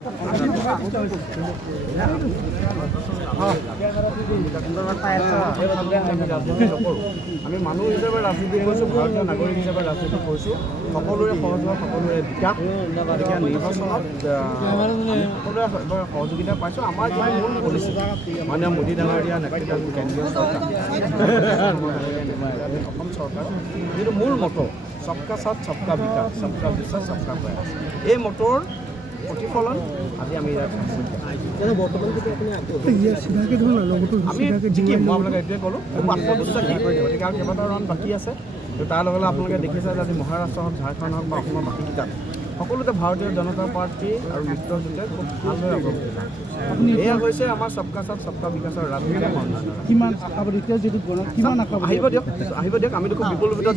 আমি মানুহ হিচাপে ৰাজনীতি কৰিছোঁ ভাৰতীয় নাগৰিক হিচাপে ৰাজনীতি কৰিছোঁ। সকলোৰে সহযোগ সকলোৰে বিকাশ। গতিকে নিৰ্বাচনত সকলোৰে সহযোগিতা পাইছোঁ। আমাৰ যিটো মূল পলিচি মাননীয় মোদী ডাঙৰীয়া নেতৃত্বাধীন কেন্দ্ৰীয় অসম চৰকাৰ। যিটো মূল মটৰ চবকা সাথ চবকা বিকাশ চবকা বিশ্বাস চবকা প্ৰয়াস। এই মটৰ প্ৰতিফলন আজি আমি আমি আপোনালোকে এইটোৱে ক'লোঁ খুব আত্মবিশ্বাসী গতিকে আৰু কেইবাটাও ৰাউণ্ড বাকী আছে। তাৰ লগে লগে আপোনালোকে দেখিছে যে আজি মহাৰাষ্ট্ৰ হওক ঝাৰখণ্ড হওক বা অসমৰ বাকীকেইটাত সকলোতে ভাৰতীয় জনতা পাৰ্টী আৰু মিত্ৰজোঁটে খুব ভালদৰে অগ্ৰগতি এয়া হৈছে আমাৰ চবকা সাথ চবকা বিকাশৰ ৰাজনীতি কিমান এতিয়া যিটো গণ কিমান আশাবাদী? আহিব দিয়ক আহিব দিয়ক আমিতো খুব বিপুল ভিতৰত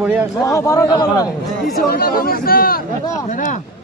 বঢ়িয়া আছে।